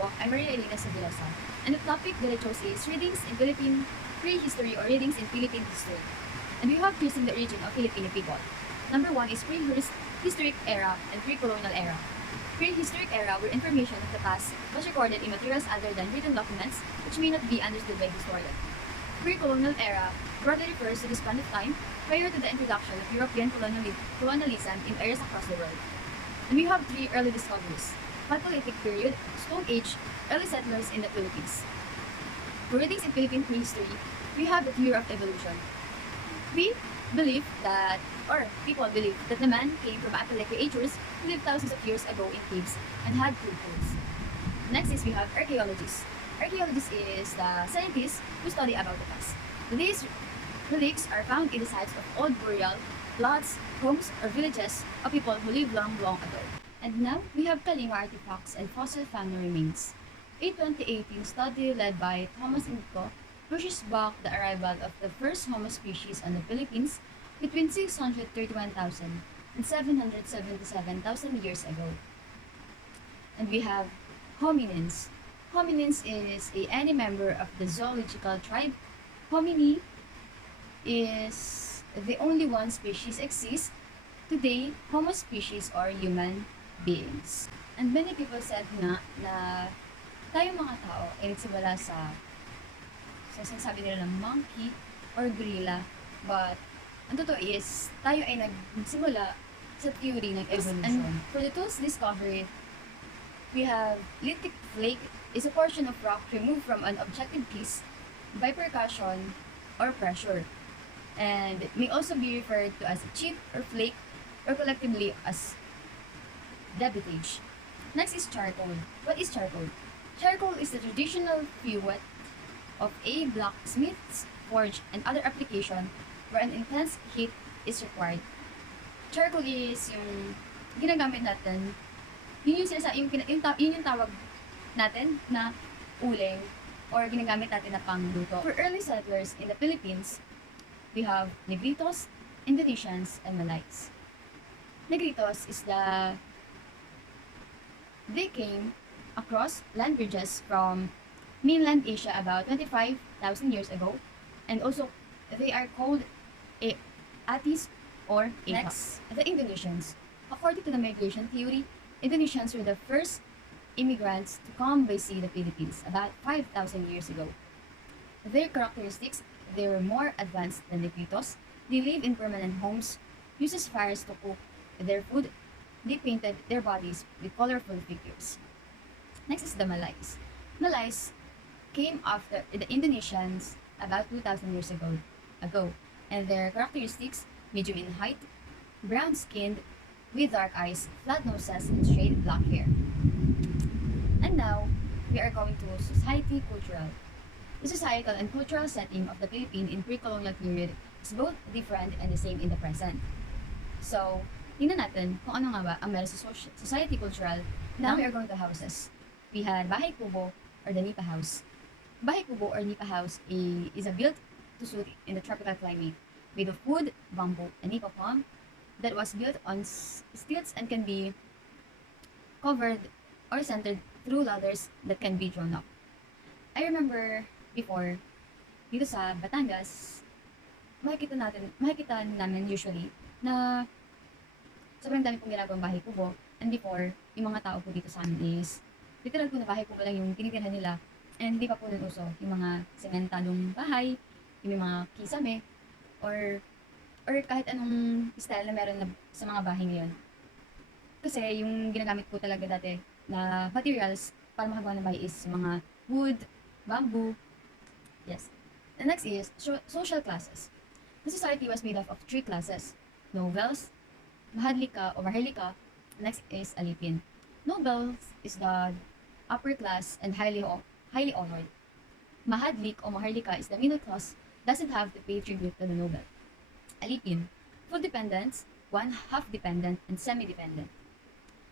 po, I'm Maria Elena Sabilosa, and the topic that I chose is Readings in Philippine Prehistory or Readings in Philippine History. And we have tracing the origin of Filipino people. Number one is prehistoric era and pre-colonial era. Prehistoric era, where information of the past was recorded in materials other than written documents, which may not be understood by historians. Pre-colonial era broadly refers to the span of time prior to the introduction of European colonialism in areas across the world. And we have three early discoveries: Paleolithic period, Stone Age, early settlers in the Philippines. For readings in Philippine prehistory, we have the theory of evolution. We believe that, or people believe that the man came from ape-like creatures who lived thousands of years ago in caves and had food tools. Next is we have archaeologists. Archaeologists is the scientists who study about the past. These relics are found in the sites of old burial plots, homes, or villages of people who lived long, long ago. And now, we have Kalinga artifacts and fossil family remains. A 2018 study led by Thomas Indico pushes back the arrival of the first Homo species on the Philippines between 631,000 and 777,000 years ago. And we have hominins. Hominins is any member of the zoological tribe. Homini is the only one species exists. Today, Homo species are human beings. And many people said na tayong mga tao ay nagsimula sa sinasabi nila ng monkey or gorilla. But, ang totoo is, tayo ay nagsimula sa theory ng evolution. And for the tools discovered, we have lithic flake is a portion of rock removed from an objective piece by percussion or pressure. And it may also be referred to as a chip or flake or collectively as debitage. Next is charcoal. What is charcoal? Charcoal is the traditional fuel of a blacksmith's forge and other application where an intense heat is required. Charcoal is yung ginagamit natin, yun yung tawag natin na uling or ginagamit natin na pangluto. For early settlers in the Philippines, we have Negritos, Indonesians, and Malays. Negritos is they came across land bridges from mainland Asia about 25,000 years ago, and also they are called Atis or Aka. Next, the Indonesians. According to the migration theory, Indonesians were the first immigrants to come by sea the Philippines about 5,000 years ago. Their characteristics: they were more advanced than the Negritos. They lived in permanent homes, uses fires to cook their food. They painted their bodies with colorful figures. Next is the Malays. Malays came after the Indonesians about 2,000 years ago, and their characteristics: medium in height, brown-skinned, with dark eyes, flat noses, and straight black hair. And now, we are going to society cultural. The societal and cultural setting of the Philippines in pre-colonial period is both different and the same in the present. So, tingnan natin kung ano nga ba ang meron sa society cultural. Now we are going to houses. We had Bahay Kubo or the Nipa House. Bahay Kubo or Nipa House is a built to suit in the tropical climate made of wood, bamboo, and Nipa palm that was built on stilts and can be covered or centered through ladders that can be drawn up. I remember before, dito sa Batangas, makikita namin usually na sobrang dami pong ginagawang bahay kubo. And before, yung mga tao po dito sa amin is literal po na bahay kubo lang yung tinitirhan nila. And hindi pa po nun uso yung mga sementadong bahay, yung mga kisame, or kahit anong style na meron na sa mga bahay ngayon. Kasi yung ginagamit po talaga dati na materials para makagawa ng bahay is mga wood, bamboo. Yes. The next is social classes. The society was made up of three classes: nobles, mahadlika o maharlika. Next is alipin. Nobles is the upper class and highly honored. Mahadlik o maharlika is the middle class, doesn't have to pay tribute to the noble. Alipin, full dependents, one half dependent, and semi-dependent.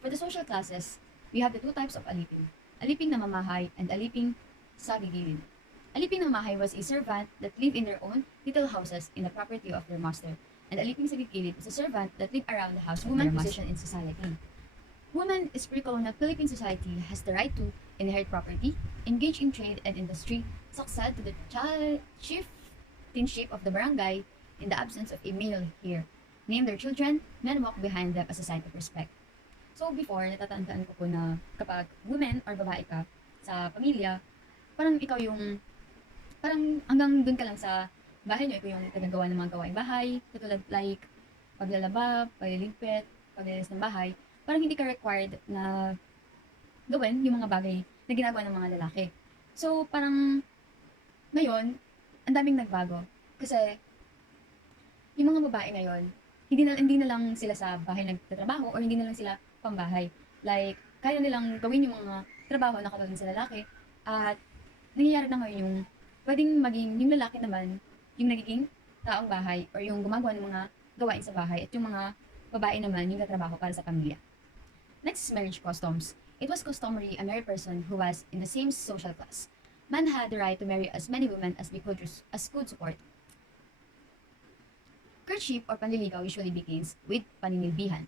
For the social classes, we have the two types of alipin: aliping na mamahay and aliping sa gigilid. Aliping na mamahay was a servant that lived in their own little houses in the property of their master. And aliping sa gigilid is a servant that lived around the house of their master. Woman position in society. Woman is pre-colonial Philippine society has the right to inherit property, engage in trade and industry, succeed to the chieftainship of the barangay in the absence of a male heir, name their children, men walk behind them as a sign of respect. So before, natatandaan ko po na kapag woman or babae ka sa pamilya, parang ikaw yung, parang hanggang dun ka lang sa bahay nyo, ikaw yung tagagawa ng mga gawaing bahay, katulad like, paglalaba, pagliligpit, paglilis ng bahay, parang hindi ka required na gawin yung mga bagay na ginagawa ng mga lalaki. So, parang ngayon, ang daming nagbago. Kasi, yung mga babae ngayon, hindi na lang sila sa bahay nagtatrabaho or hindi na lang sila pambahay. Like, kaya nilang gawin yung mga trabaho na katulad sa lalaki. At, nangyayari na ngayon yung pwedeng maging yung lalaki naman yung nagiging taong bahay or yung gumagawa ng mga gawain sa bahay at yung mga babae naman yung natrabaho para sa pamilya. Next is marriage customs. It was customary a married person who was in the same social class. Man had the right to marry as many women as could support. Courtship or panliligaw usually begins with paninilbihan.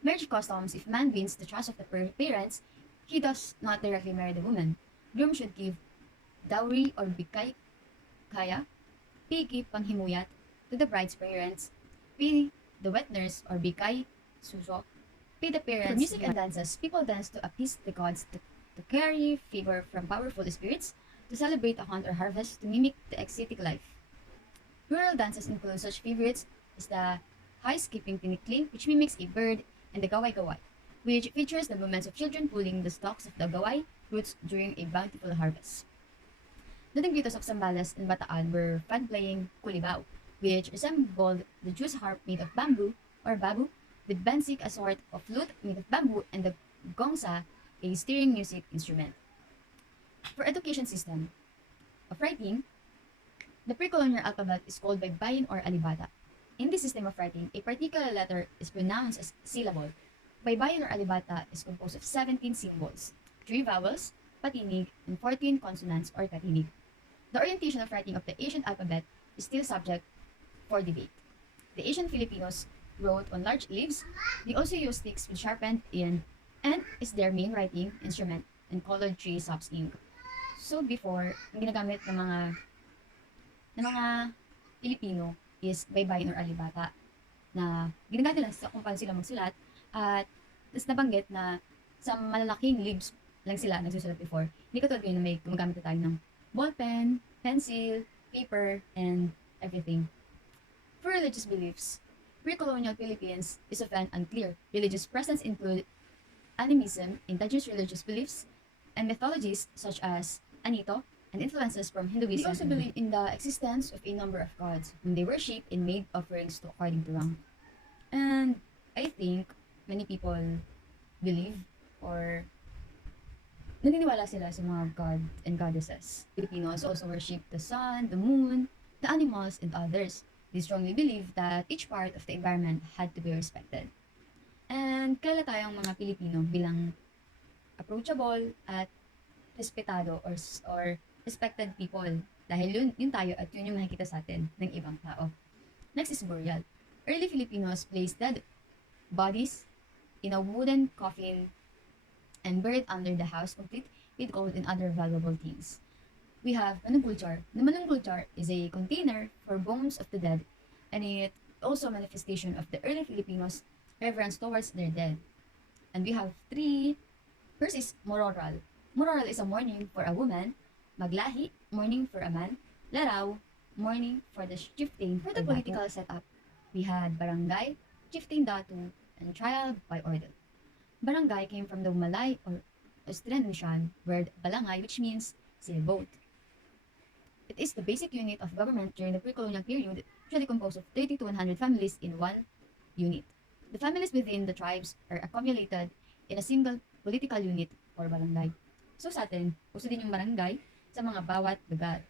Marriage customs, if man wins the trust of the parents, he does not directly marry the woman. Groom should give dowry or bigay kaya, pigi panghimuyat to the bride's parents, pay the wet nurse or bigay suso, pay the parents. For music and dances, people dance to appease the gods, to carry favor from powerful spirits, to celebrate a hunt or harvest, to mimic the ascetic life. Rural dances include such favorites as the high-skipping tinikling, which mimics a bird, and the gaway-gaway, which features the movements of children pulling the stalks of the gaway roots during a bountiful harvest. The ritos of Sambales and Bataan were fan-playing kulibao, which resembled the Jew's harp made of bamboo or babu, with bensik, a sort of flute made of bamboo, and the gongsa, a steering music instrument. For education system of writing, the pre-colonial alphabet is called by Bayan or Alibata. In this system of writing, a particular letter is pronounced as syllable. Baybayin or Alibata is composed of 17 symbols, 3 vowels, patinig, and 14 consonants or katinig. The orientation of writing of the ancient alphabet is still subject for debate. The ancient Filipinos wrote on large leaves. They also used sticks with sharpened end and is their main writing instrument and colored tree sops ink. So before, ang ginagamit ng mga Pilipino is baybayin or alibata na ginagamit nila sa kung paano sila magsulat at tapos nabanggit na sa malalaking leaves lang sila nagsusulat before. Hindi katulad ngayon na may gumagamit na tayo ng ballpen, pencil, paper, and everything. For religious beliefs, pre-colonial Philippines is often unclear. Religious presence include animism, indigenous religious beliefs, and mythologies such as Anito, and influences from Hinduism. They also believe in the existence of a number of gods whom they worship and made offerings to according to rank. And I think many people believe or naniniwala sila sa mga god and goddesses. Filipinos also worship the sun, the moon, the animals, and others. They strongly believe that each part of the environment had to be respected. And kilala tayong mga Pilipino bilang approachable at respetado or respected people dahil yun tayo at yun yung nakikita sa atin ng ibang tao. Next is burial. Early Filipinos placed dead bodies in a wooden coffin and buried under the house complete with gold and other valuable things. We have manungkultur. The manungkultur is a container for bones of the dead, and it also a manifestation of the early Filipinos' reverence towards their dead. And we have 3. First is mororal. Mororal is a mourning for a woman. Maglahi, mourning for a man. Laraw, mourning for the chieftain. For the political setup, we had barangay, chieftain datu, and trial by order. Barangay came from the Malay or Austronesian word balangay, which means sailboat. It is the basic unit of government during the pre-colonial period, usually composed of 30 to 100 families in one unit. The families within the tribes are accumulated in a single political unit or barangay. So sa atin, uso din yung barangay sa mga bawat lugar.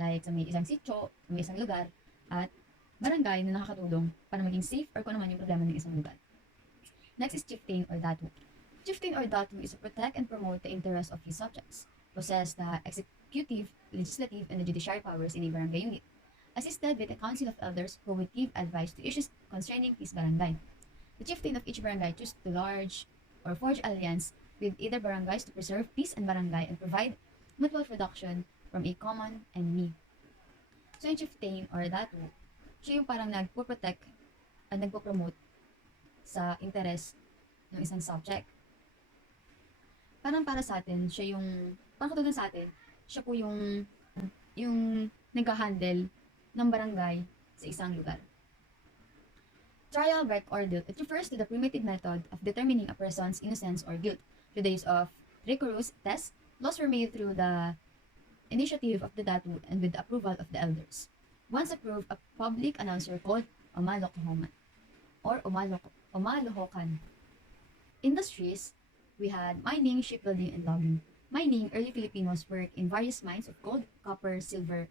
Like sa may isang sitio, sa may isang lugar, at barangay na nakakatulong para maging safe or kung ano man yung problema ng isang lugar. Next is chieftain or datu. Chieftain or datu is to protect and promote the interests of his subjects, possess the executive, legislative, and the judiciary powers in a barangay unit, assisted with a council of elders who would give advice to issues concerning his barangay. The chieftain of each barangay chose to large or forge alliance with other barangays to preserve peace and barangay and provide mutual protection from a common enemy. So yung chieftain or datu, siya yung parang nagpo-protect at nagpo-promote sa interest ng isang subject. Parang para sa atin, siya yung, parang katulad sa atin, siya po yung nag-handle ng barangay sa isang lugar. Trial by ordeal. It refers to the primitive method of determining a person's innocence or guilt. The days of rigorous tests, laws were made through the initiative of the datu and with the approval of the elders. Once approved, a public announcer called Omalokohoman or Omalohokan. Industries, we had mining, shipbuilding, and logging. Mining, early Filipinos worked in various mines of gold, copper, silver,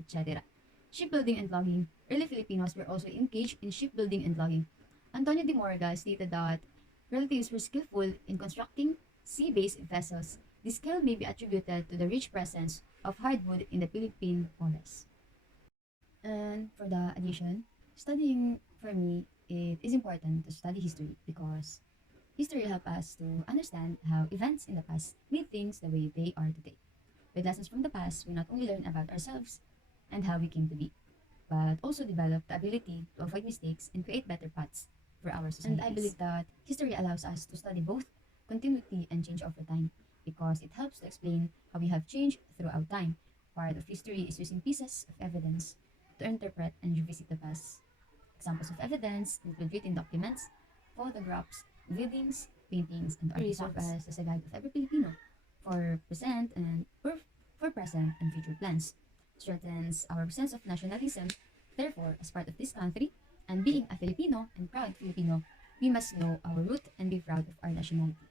etc. Shipbuilding and logging, early Filipinos were also engaged in shipbuilding and logging. Antonio de Morga stated that relatives were skillful in constructing sea-based vessels. This skill may be attributed to the rich presence of hardwood in the Philippine forests. And for the addition, studying for me, it is important to study history because history helps us to understand how events in the past made things the way they are today. With lessons from the past, we not only learn about ourselves and how we came to be, but also develop the ability to avoid mistakes and create better paths for our societies. And I believe that history allows us to study both continuity and change over time because it helps to explain how we have changed throughout time. Part of history is using pieces of evidence to interpret and revisit the past. Examples of evidence include written documents, photographs, readings, paintings, and artifacts as a guide of every Filipino for present and future plans. Strengthens our sense of nationalism. Therefore, as part of this country, and being a Filipino and proud Filipino, we must know our root and be proud of our nationality.